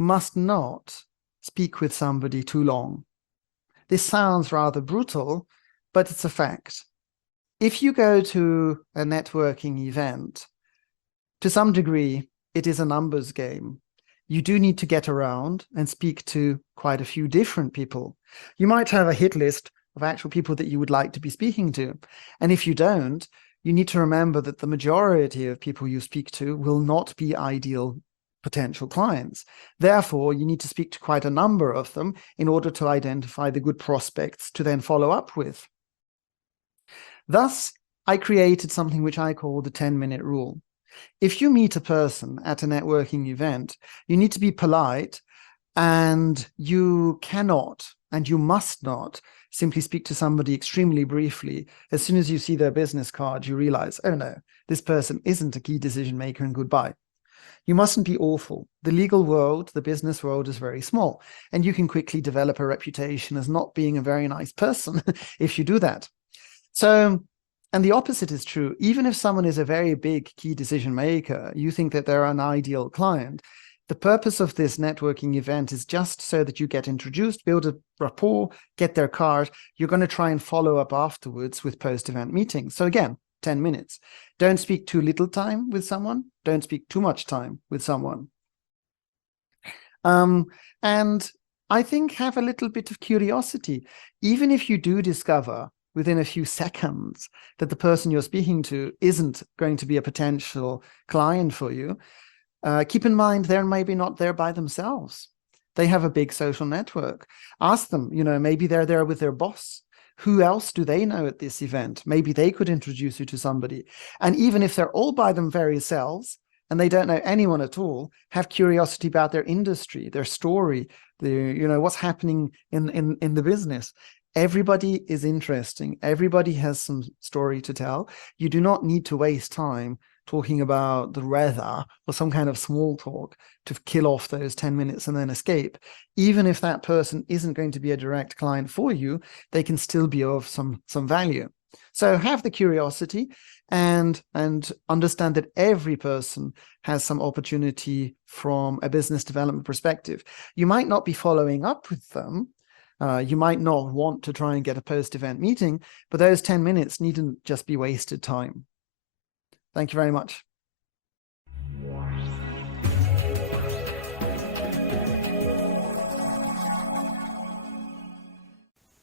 must not speak with somebody too long. This sounds rather brutal, but it's a fact. If you go to a networking event, to some degree, it is a numbers game. You do need to get around and speak to quite a few different people. You might have a hit list of actual people that you would like to be speaking to. And if you don't, you need to remember that the majority of people you speak to will not be ideal potential clients. Therefore, you need to speak to quite a number of them in order to identify the good prospects to then follow up with. Thus, I created something which I call the 10-minute rule. If you meet a person at a networking event, you need to be polite, and you cannot and you must not simply speak to somebody extremely briefly. As soon as you see their business card, you realize, oh no, this person isn't a key decision maker and goodbye. You mustn't be awful. The legal world, the business world is very small, and you can quickly develop a reputation as not being a very nice person if you do that. So, and the opposite is true. Even if someone is a very big key decision maker, you think that they're an ideal client, the purpose of this networking event is just so that you get introduced, build a rapport, get their card. You're going to try and follow up afterwards with post-event meetings. So again, 10 minutes. Don't speak too little time with someone. Don't speak too much time with someone. And I think have a little bit of curiosity. Even if you do discover within a few seconds that the person you're speaking to isn't going to be a potential client for you, keep in mind they're maybe not there by themselves. They have a big social network. Ask them, maybe they're there with their boss. Who else do they know at this event? Maybe they could introduce you to somebody. And even if they're all by them very selves and they don't know anyone at all, have curiosity about their industry, their story, what's happening in the business. Everybody is interesting. Everybody has some story to tell. You do not need to waste time talking about the weather or some kind of small talk to kill off those 10 minutes and then escape. Even if that person isn't going to be a direct client for you, they can still be of some value. So have the curiosity and understand that every person has some opportunity from a business development perspective. You might not be following up with them. You might not want to try and get a post-event meeting, but those 10 minutes needn't just be wasted time. Thank you very much.